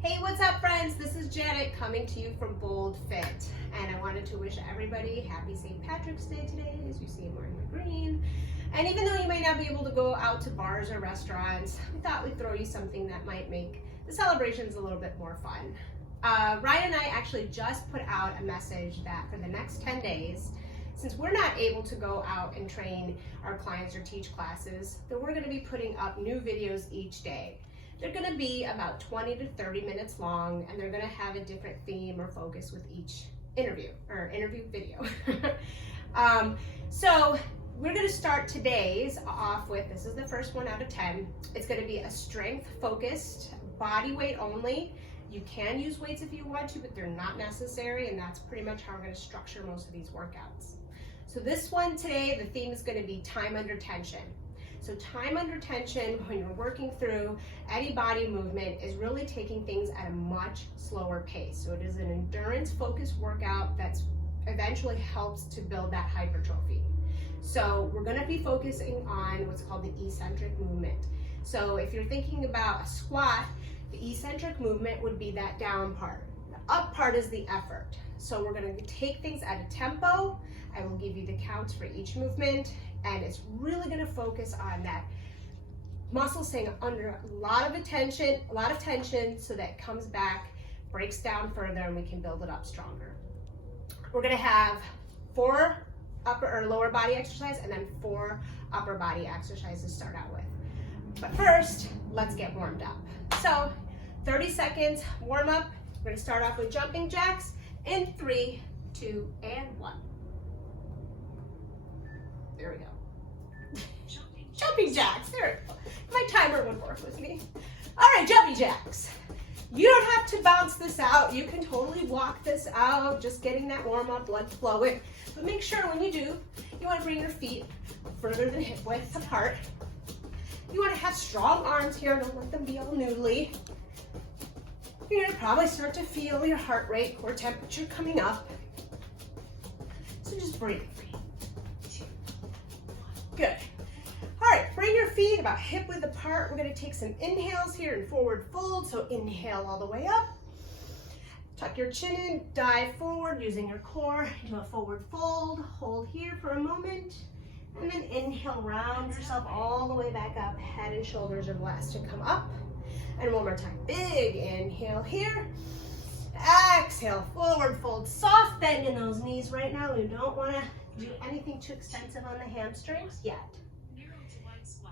Hey, what's up friends? This is Janet coming to you from Bold Fit, and I wanted to wish everybody happy St. Patrick's Day today. As you see, I'm wearing the green. And even though you might not be able to go out to bars or restaurants, we thought we'd throw you something that might make the celebrations a little bit more fun. Ryan and I actually just put out a message that for the next 10 days, since we're not able to go out and train our clients or teach classes, that we're going to be putting up new videos each day. They're going to be about 20 to 30 minutes long, and they're going to have a different theme or focus with each interview video. So we're going to start today's off with, this is the first one out of 10. It's going to be a strength focused, body weight only. You can use weights if you want to, but they're not necessary, and that's pretty much how we're going to structure most of these workouts. So this one today, the theme is going to be time under tension. So time under tension, when you're working through any body movement, is really taking things at a much slower pace. So it is an endurance focused workout that's eventually helps to build that hypertrophy. So we're going to be focusing on what's called the eccentric movement. So if you're thinking about a squat, the eccentric movement would be that down part. The up part is the effort. So we're going to take things at a tempo. I will give you the counts for each movement, and it's really going to focus on that muscle staying under a lot of tension so that it comes back, breaks down further, and we can build it up stronger. We're going to have 4 upper or lower body exercise and then 4 upper body exercises to start out with. But first, let's get warmed up. So 30 seconds warm up. We're going to start off with jumping jacks in 3, 2, and 1. There we go. Jumping jacks. There we go. My timer would work with me. All right, jumping jacks. You don't have to bounce this out. You can totally walk this out, just getting that warm up, blood flowing. But make sure when you do, you want to bring your feet further than hip width apart. You want to have strong arms here. Don't let them be all noodly. You're going to probably start to feel your heart rate, core temperature coming up. So just breathe. 3, 2, 1. Good. All right, bring your feet about hip width apart. We're going to take some inhales here in forward fold. So inhale all the way up. Tuck your chin in, dive forward using your core. Do a forward fold. Hold here for a moment. And then inhale, round yourself all the way back up. Head and shoulders are blessed to come up. And one more time, big inhale here. Exhale, forward fold. Soft bend in those knees right now. We don't want to do anything too extensive on the hamstrings yet.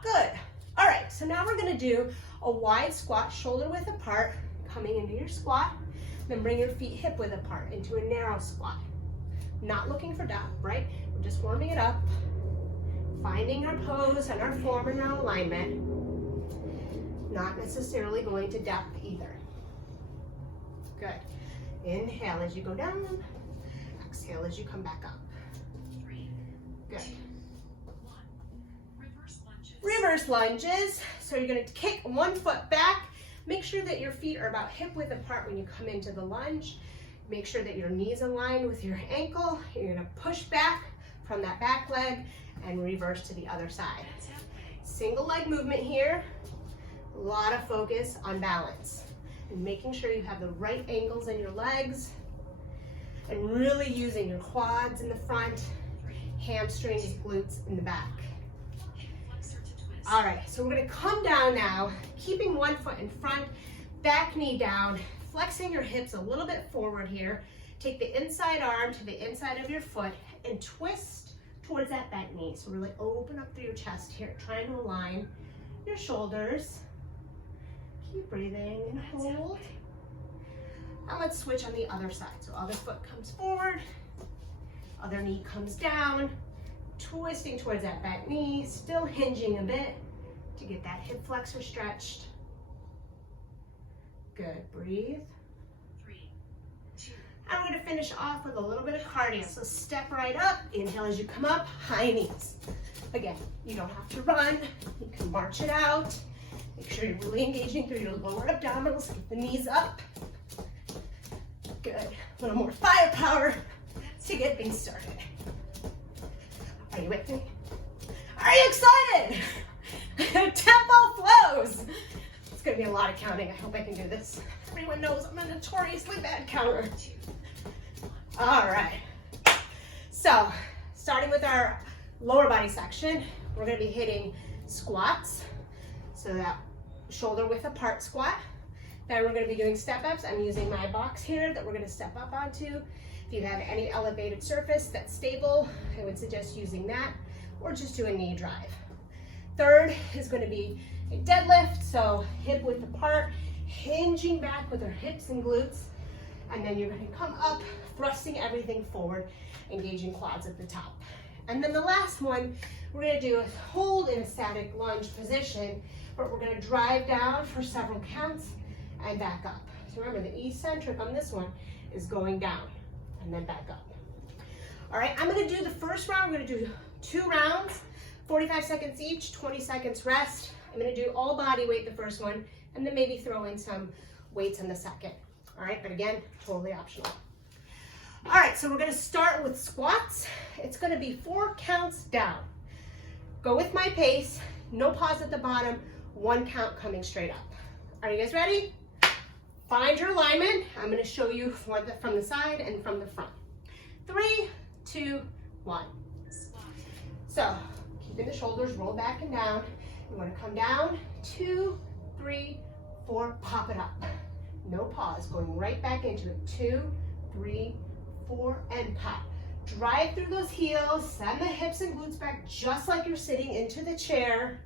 Good. All right, so now we're going to do a wide squat, shoulder width apart, coming into your squat. Then bring your feet hip width apart into a narrow squat. Not looking for depth, right? We're just warming it up. Finding our pose and our form and our alignment. Not necessarily going to depth either. Good. Inhale as you go down. Exhale as you come back up. 3, good. 2, 1. Reverse lunges. Reverse lunges. So you're going to kick one foot back. Make sure that your feet are about hip width apart when you come into the lunge. Make sure that your knees align with your ankle. You're going to push back from that back leg and reverse to the other side. Single leg movement here. A lot of focus on balance and making sure you have the right angles in your legs and really using your quads in the front, hamstrings, glutes in the back. All right, so we're going to come down now, keeping one foot in front, back knee down, flexing your hips a little bit forward here. Take the inside arm to the inside of your foot and twist towards that bent knee. So really open up through your chest here, trying to align your shoulders. Keep breathing and hold. Now let's switch on the other side. So other foot comes forward, other knee comes down, twisting towards that bent knee, still hinging a bit to get that hip flexor stretched. Good, breathe. 3, 2. And we're going to finish off with a little bit of cardio. So step right up, inhale as you come up, high knees. Again, you don't have to run, you can march it out. Make sure you're really engaging through your lower abdominals, keep the knees up. Good, a little more firepower to get things started. Are you with me? Are you excited? Tempo flows. Let's gonna be a lot of counting. I hope I can do this. Everyone knows I'm a notoriously bad counter. All right. So, starting with our lower body section, we're gonna be hitting squats. So that shoulder width apart squat. Then we're gonna be doing step ups. I'm using my box here that we're gonna step up onto. If you have any elevated surface that's stable, I would suggest using that, or just do a knee drive. Third is gonna be a deadlift, so hip width apart, hinging back with our hips and glutes, and then you're gonna come up, thrusting everything forward, engaging quads at the top. And then the last one, we're gonna do a hold in a static lunge position, but we're gonna drive down for several counts and back up. So remember, the eccentric on this one is going down and then back up. All right, I'm gonna do the first round. We're gonna do 2 rounds, 45 seconds each, 20 seconds rest. I'm gonna do all body weight the first one, and then maybe throw in some weights in the second. All right, but again, totally optional. All right, so we're gonna start with squats. It's gonna be 4 counts down. Go with my pace, no pause at the bottom, 1 count coming straight up. Are you guys ready? Find your alignment. I'm gonna show you from the side and from the front. 3, 2, 1. So, keeping the shoulders rolled back and down. You wanna come down, 2, 3, 4, pop it up. No pause, going right back into it. 2, 3, 4, and pop. Drive through those heels, send the hips and glutes back just like you're sitting into the chair.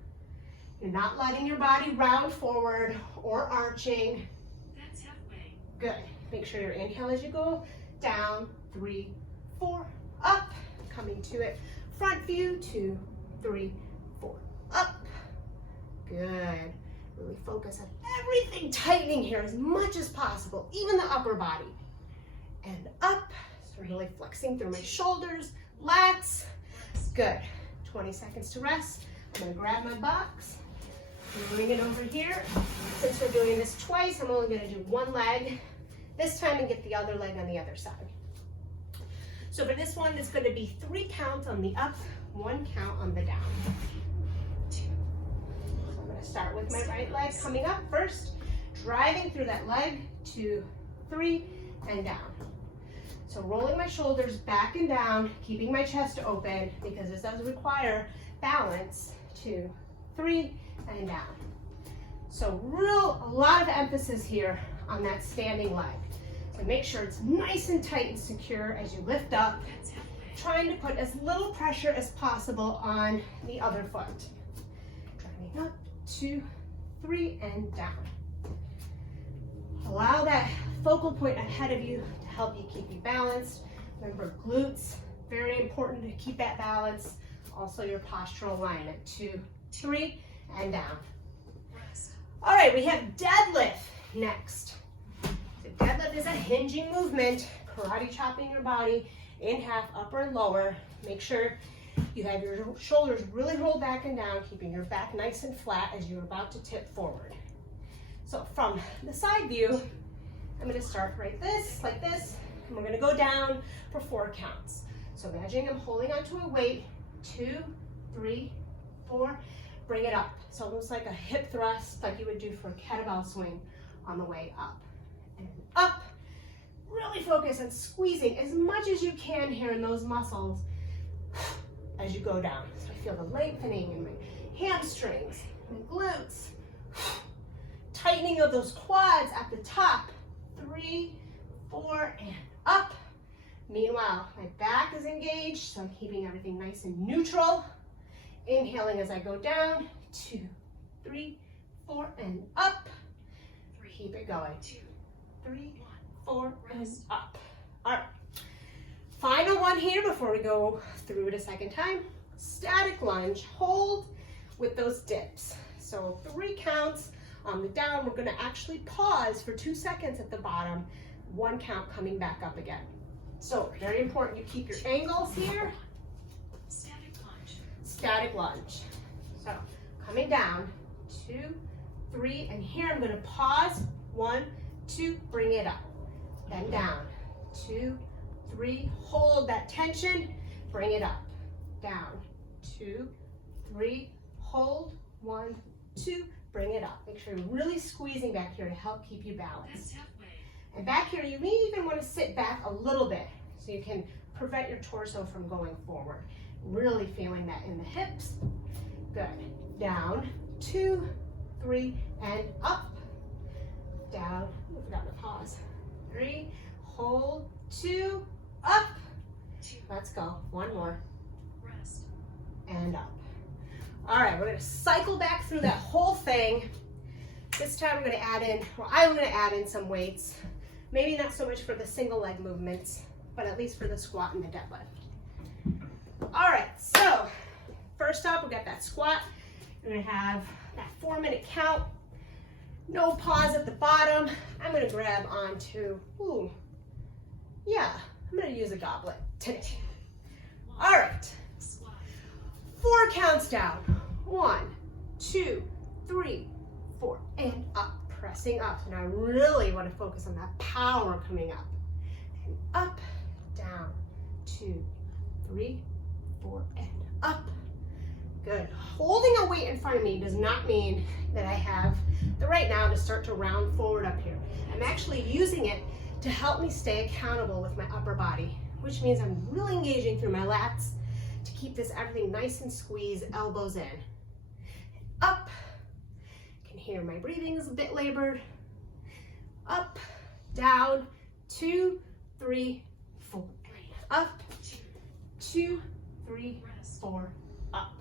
You're not letting your body round forward or arching. That's halfway. Good. Make sure you inhale as you go down. 3, 4, up. Coming to it. Front view. 2, 3, 4, up. Good. Really focus on everything tightening here as much as possible, even the upper body. And up. So really flexing through my shoulders, lats. Good. 20 seconds to rest. I'm gonna grab my box, bring it over here. Since we're doing this twice, I'm only gonna do 1 leg this time and get the other leg on the other side. So for this one, it's gonna be 3 counts on the up, 1 count on the down. So I'm gonna start with my right leg coming up first, driving through that leg, 2, 3, and down. So rolling my shoulders back and down, keeping my chest open, because this does require balance. 2, 3, and down. So a lot of emphasis here on that standing leg. So make sure it's nice and tight and secure as you lift up, trying to put as little pressure as possible on the other foot. Driving up, 2, 3, and down. Allow that focal point ahead of you to help you keep you balanced. Remember, glutes, very important to keep that balance. Also your postural alignment. 2, 3, and down. All right, we have deadlift next. So deadlift is a hinging movement, karate chopping your body in half, upper and lower. Make sure you have your shoulders really rolled back and down, keeping your back nice and flat as you're about to tip forward. So from the side view, I'm gonna start like this, and we're gonna go down for 4 counts. So imagine I'm holding onto a weight, 2, 3, 4, bring it up. So almost like a hip thrust, like you would do for a kettlebell swing on the way up. And up, really focus on squeezing as much as you can here in those muscles as you go down. So I feel the lengthening in my hamstrings, my glutes, tightening of those quads at the top. 3, 4, and up. Meanwhile, my back is engaged, so I'm keeping everything nice and neutral. Inhaling as I go down. 2, 3, 4, and up. Keep it going. 2, 3, 4, and up. All right. Final one here before we go through it a second time. Static lunge. Hold with those dips. So 3 counts. On the down, we're gonna actually pause for 2 seconds at the bottom. 1 count coming back up again. So very important you keep your angles here. Static lunge. Static lunge. So coming down, 2, 3, and here I'm gonna pause. 1, 2, bring it up. Then down. 2, 3, hold that tension, bring it up. Down. 2, 3, hold. 1, 2, bring it up. Make sure you're really squeezing back here to help keep you That's balanced. halfway. And back here, you may even want to sit back a little bit so you can prevent your torso from going forward. Really feeling that in the hips. Good. Down, 2, 3, and up. Down, I forgot to pause. 3, hold, 2, up. 2, Let's go. One more. rest. And up. All right, we're gonna cycle back through that whole thing. This time we're gonna add in, well, I'm gonna add in some weights. Maybe not so much for the single leg movements, but at least for the squat and the deadlift. All right, so first up, we got that squat. We're gonna have that 4-minute count. No pause at the bottom. I'm gonna grab onto, I'm gonna use a goblet today. All right. Squat. 4 counts down. 1, 2, 3, 4, and up. Pressing up. And I really want to focus on that power coming up. And up, down, 2, 3, 4, and up. Good. Holding a weight in front of me does not mean that I have the right now to start to round forward up here. I'm actually using it to help me stay accountable with my upper body, which means I'm really engaging through my lats to keep this everything nice and squeezed, elbows in. Up. You can hear my breathing is a bit labored. Up, down, 2, 3, 4. Up, 2, 3, 4, up.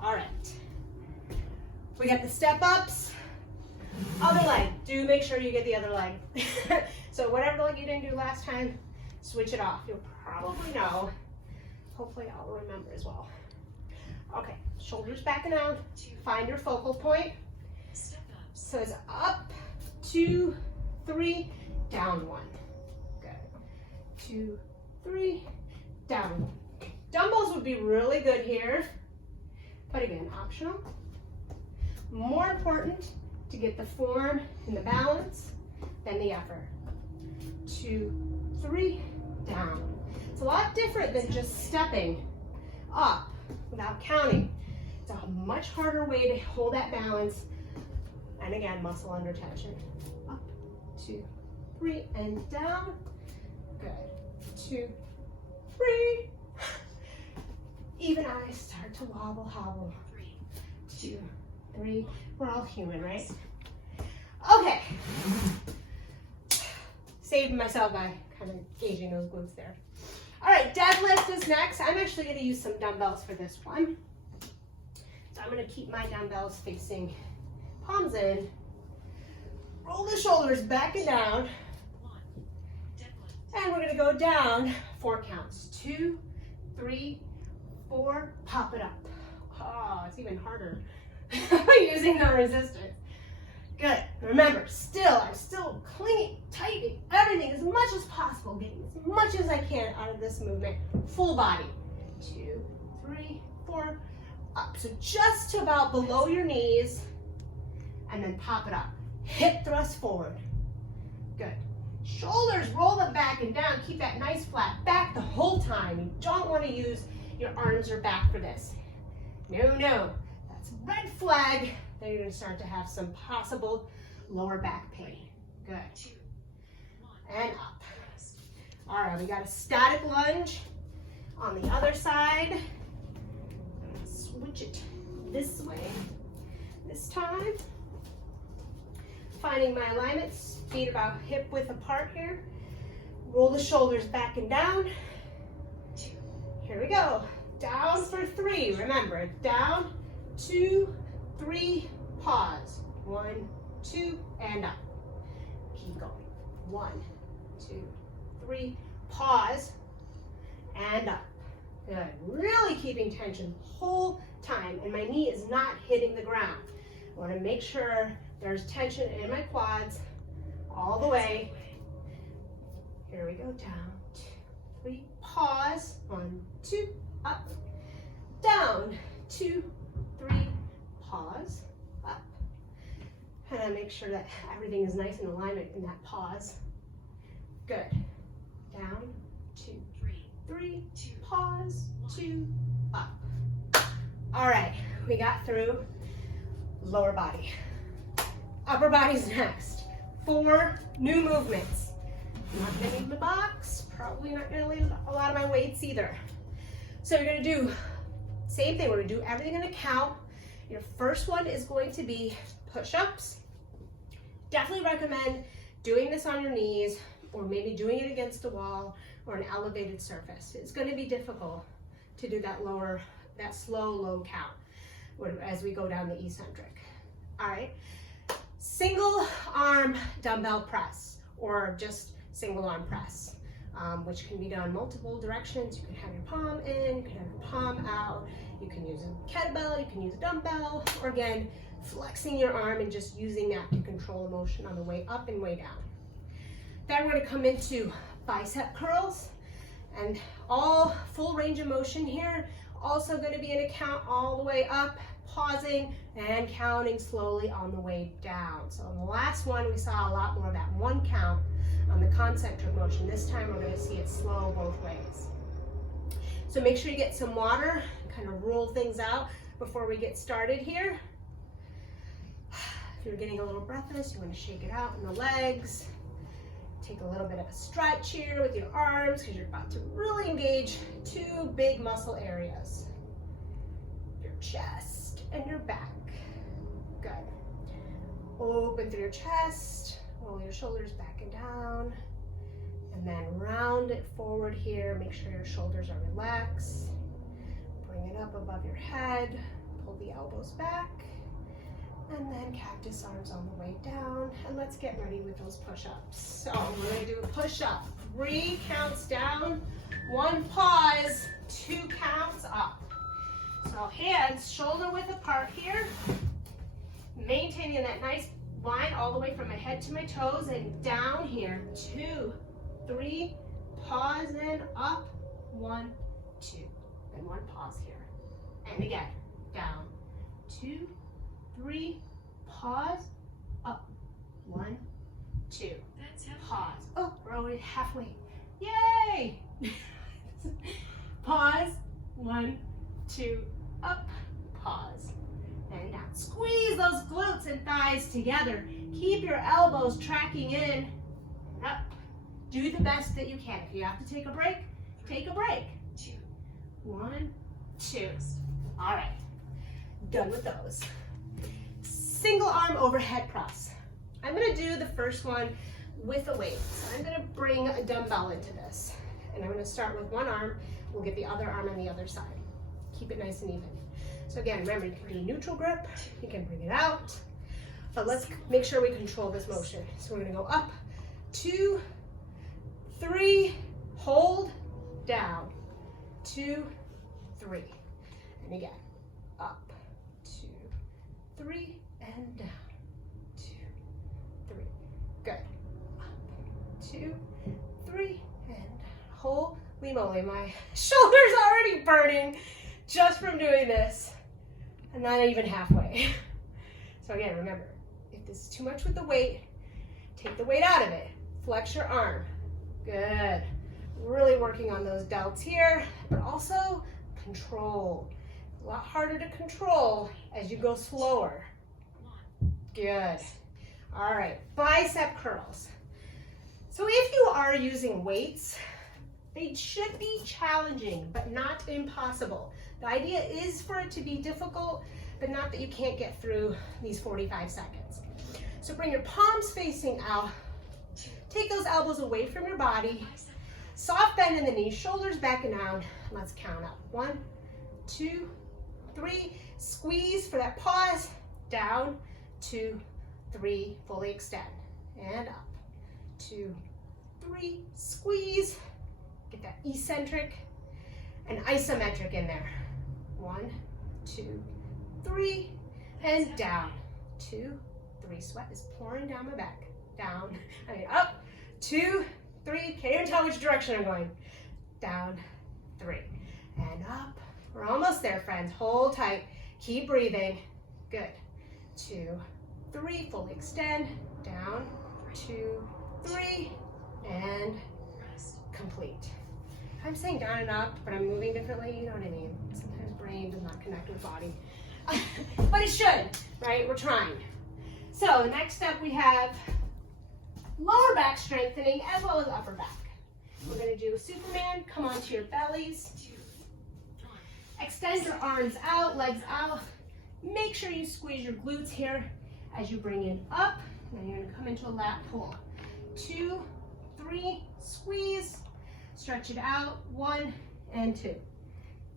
All right. We got the step ups. Other leg. Do make sure you get the other leg. So whatever leg you didn't do last time, switch it off. You'll probably know. Hopefully I'll remember as well. Okay, shoulders back and down. Find your focal point. Step ups. So it's up, 2, 3, down 1. Good. 2, 3, down 1. Dumbbells would be really good here, but again, optional. More important to get the form and the balance than the effort. 2, 3, down. It's a lot different than just stepping up without counting. It's a much harder way to hold that balance. And again, muscle under tension. Up, 2, 3, and down. Good. 2, 3. Even I start to wobble, hobble. 3, 2, 3. We're all human, right? Okay. Saved myself by kind of gauging those glutes there. All right, deadlift is next. I'm actually going to use some dumbbells for this one. So I'm going to keep my dumbbells facing palms in. Roll the shoulders back and down. 1, deadlift. And we're going to go down 4 counts. 2, 3, 4. Pop it up. Oh, it's even harder using the resistance. Good. Remember, I'm still clinging, tightening everything as much as possible, getting as much as I can out of this movement. Full body. 2, 3, 4, up. So just to about below your knees, and then pop it up. Hip thrust forward. Good. Shoulders, roll them back and down. Keep that nice flat back the whole time. You don't want to use your arms or back for this. No. That's a red flag. Then you're going to start to have some possible lower back pain. Good. 2, 1, And up. rest. All right, we got a static lunge on the other side. Switch it this way. This time, finding my alignments, feet about hip width apart here. Roll the shoulders back and down. 2, Here we go. Down for 3. Remember, down, 2, 3, pause. 1, 2, and up. Keep going. 1, 2, 3, pause, and up. Good. Really keeping tension the whole time, and my knee is not hitting the ground. I want to make sure there's tension in my quads all the way. Here we go. Down, 2, 3, pause. 1, 2, up, down, 2, 3, pause, up. And I make sure that everything is nice in alignment in that pause. Good. Down, 2, 3, 3, 2, pause, 2, up. All right, we got through lower body. Upper body's next. 4 new movements. I'm not gonna need the box, probably not gonna need a lot of my weights either. So you're gonna do, same thing, we're gonna do everything in a count. Your first one is going to be push-ups. Definitely recommend doing this on your knees or maybe doing it against a wall or an elevated surface. It's gonna be difficult to do that slow, low count as we go down the eccentric. All right, single arm dumbbell press or just single arm press, which can be done multiple directions. You can have your palm in, you can have your palm out, you can use a kettlebell, you can use a dumbbell, or again, flexing your arm and just using that to control the motion on the way up and way down. Then we're gonna come into bicep curls and all full range of motion here. Also gonna be in a count all the way up, pausing and counting slowly on the way down. So in the last one, we saw a lot more of that one count on the concentric motion. This time we're gonna see it slow both ways. So make sure you get some water, kind of rule things out before we get started here. If you're getting a little breathless, you wanna shake it out in the legs. Take a little bit of a stretch here with your arms because you're about to really engage 2 big muscle areas. Your chest and your back. Good. Open through your chest, roll your shoulders back and down, and then round it forward here. Make sure your shoulders are relaxed. Bring it up above your head, pull the elbows back, and then cactus arms on the way down. And let's get ready with those push-ups. So we're gonna do a push-up. 3 counts down, 1 pause, 2 counts up. So hands shoulder width apart here, maintaining that nice line all the way from my head to my toes and down here. 2, 3, pause and up, 1, 2, and 1 pause here. And again, down, 2, 3, pause, up, 1, 2, That's how pause. Oh, we're already halfway. Yay! Pause, 1, 2, up, pause, and down. Squeeze those glutes and thighs together. Keep your elbows tracking in and up. Do the best that you can. If you have to take a break, take a break. 2. 1, 2. All right, done with those. Single arm overhead press. I'm gonna do the first one with a weight. So I'm gonna bring a dumbbell into this. And I'm gonna start with one arm. We'll get the other arm on the other side. Keep it nice and even. So again, remember, you can do neutral grip, you can bring it out, but let's make sure we control this motion. So we're gonna go up, 2, 3, hold, down, 2, 3. And again, up, 2, 3, and down, 2, 3. Good. Up, 2, 3, and holy moly, my shoulder's already burning just from doing this. I'm not even halfway. So again, remember, if this is too much with the weight, take the weight out of it. Flex your arm. Good. Really working on those delts here, but also control. A lot harder to control as you go slower. Good. All right, bicep curls. So if you are using weights, they should be challenging, but not impossible. The idea is for it to be difficult, but not that you can't get through these 45 seconds. So bring your palms facing out. Take those elbows away from your body. Soft bend in the knees, shoulders back and down. Let's count up. 1, 2, 3. Squeeze for that pause. Down, 2, 3. Fully extend. And up. 2, 3. Squeeze. Get that eccentric and isometric in there. 1, 2, 3. And down. 2, 3. Sweat is pouring down my back. Down. I mean, up. 2, 3. Can't even tell which direction I'm going. Down. 3. And up. We're almost there, friends. Hold tight. Keep breathing. Good. 2, 3. Fully extend. Down. 2, 3. And complete. I'm saying down and up, but I'm moving differently. You know what I mean? Sometimes brain does not connect with body. But it should, right? We're trying. So next up we have lower back strengthening as well as upper back. We're gonna do Superman, come onto your bellies. Extend your arms out, legs out. Make sure you squeeze your glutes here as you bring it up. Now you're gonna come into a lat pull. 2, 3, squeeze. Stretch it out, 1 and 2.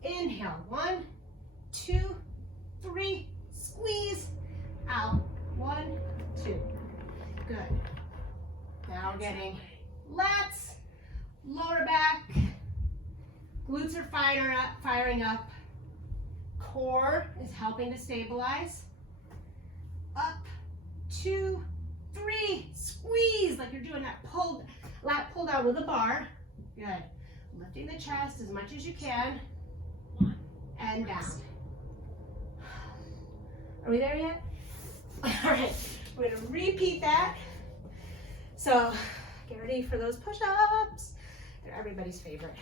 Inhale, 1, 2, 3, squeeze, out, 1, 2. Good. Now we're getting lats, lower back, glutes are firing up, core is helping to stabilize. Up, 2, 3, squeeze, like you're doing that lat pull down with a bar. Good. Lifting the chest as much as you can. And down. Are we there yet? All right, we're gonna repeat that. So get ready for those push-ups. They're everybody's favorite.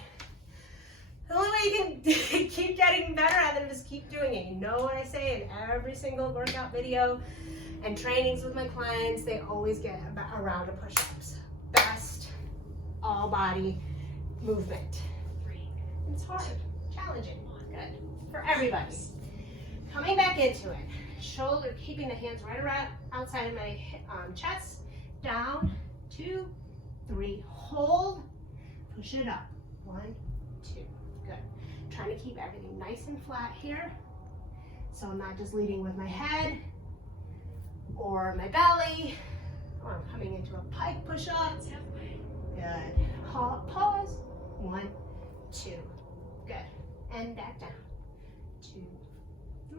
The only way you can keep getting better at them is keep doing it. You know what I say in every single workout video and trainings with my clients, they always get a round of push-ups. Best all body movement. It's hard, challenging, good for everybody. Coming back into it, shoulder, keeping the hands right around outside of my chest, down, 2, 3, hold, push it up, 1, 2, good. Trying to keep everything nice and flat here, so I'm not just leading with my head or my belly, or I'm coming into a pike push-up. Good. Pause, 1, 2, good, and back down, 2,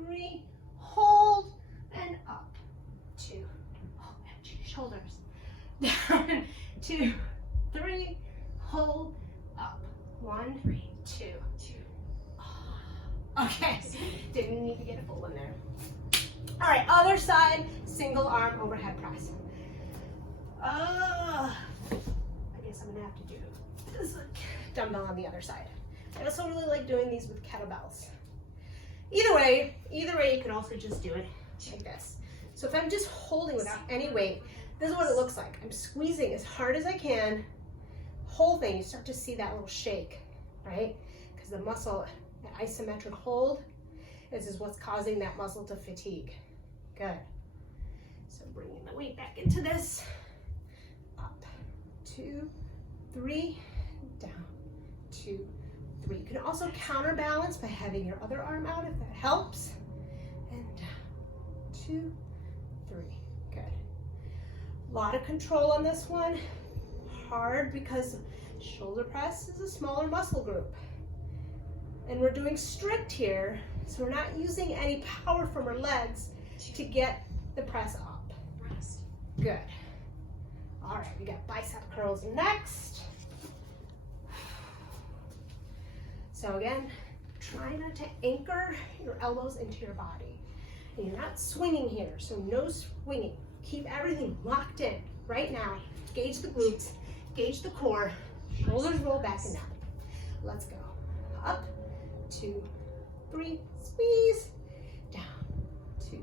3, hold, and up, 2, hold, shoulders, down, 2, 3, hold, up, 1, 2. Okay, didn't need to get a full one there. All right, other side, single arm overhead press. I guess I'm gonna have to do this dumbbell on the other side. I also really like doing these with kettlebells. Either way, you could also just do it like this. So if I'm just holding without any weight, this is what it looks like. I'm squeezing as hard as I can. Whole thing, you start to see that little shake, right? Because the muscle, that isometric hold, this is what's causing that muscle to fatigue. Good. So bringing the weight back into this. Up, 2, 3, down, 2, 3. You can also counterbalance by having your other arm out if that helps. And down, 2, 3. Good. A lot of control on this one. Hard because shoulder press is a smaller muscle group. And we're doing strict here, so we're not using any power from our legs to get the press up. Good. All right, we got bicep curls next. So again, try not to anchor your elbows into your body. And you're not swinging here, so no swinging. Keep everything locked in right now. Gauge the glutes, gauge the core, shoulders roll back and down. Let's go. Up, 2, 3, squeeze, down, 2,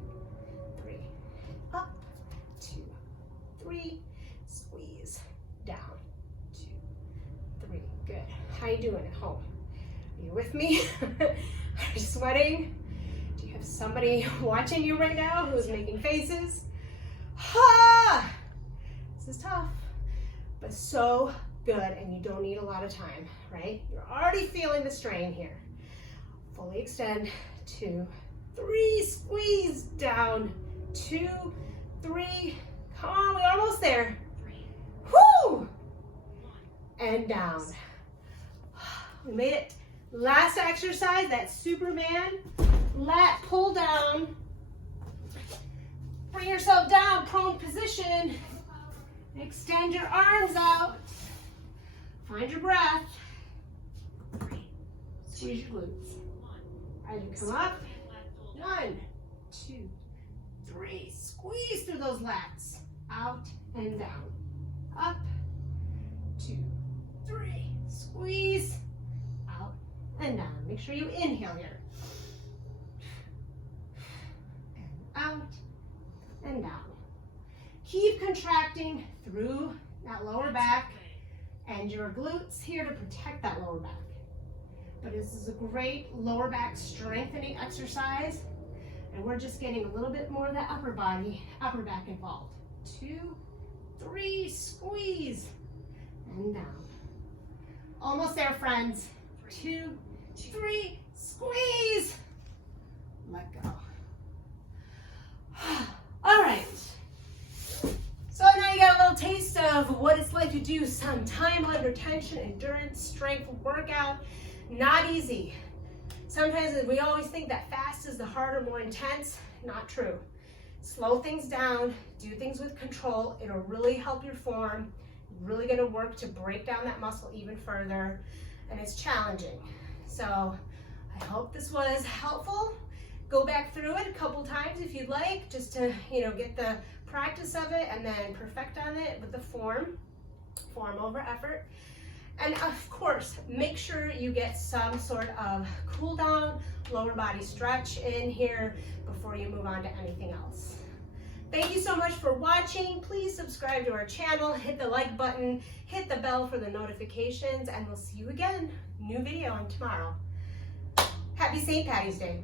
3, up, 2, 3, squeeze, down, 2, 3, good. How you doing at home? Are you with me? Are you sweating? Do you have somebody watching you right now who's making faces? Ha! This is tough, but so good, and you don't need a lot of time, right? You're already feeling the strain here. Fully extend, 2, 3, squeeze, down, 2, 3, come on, we're almost there. Whoo! And down. We made it. Last exercise, that Superman lat pull down. Bring yourself down, prone position. Extend your arms out. Find your breath. Squeeze your glutes. As you come up, 1, 2, 3. Squeeze through those lats. Out and down. Up, 2, 3. Squeeze. Out and down. Make sure you inhale here. And out and down. Keep contracting through that lower back and your glutes here to protect that lower back. But this is a great lower back strengthening exercise, and we're just getting a little bit more of that upper back involved. 2, 3, squeeze, and down. Almost there, friends. 2, 3, squeeze. Let go. All right. So now you got a little taste of what it's like to do some time under tension, endurance, strength workout. Not easy. Sometimes we always think that fast is the harder, more intense. Not true. Slow things down, do things with control. It'll really help your form. Really gonna work to break down that muscle even further. And it's challenging. So I hope this was helpful. Go back through it a couple times if you'd like, just to get the practice of it and then perfect on it with the form over effort. And of course, make sure you get some sort of cool down, lower body stretch in here before you move on to anything else. Thank you so much for watching. Please subscribe to our channel, hit the like button, hit the bell for the notifications, and we'll see you again. New video on tomorrow. Happy St. Paddy's Day.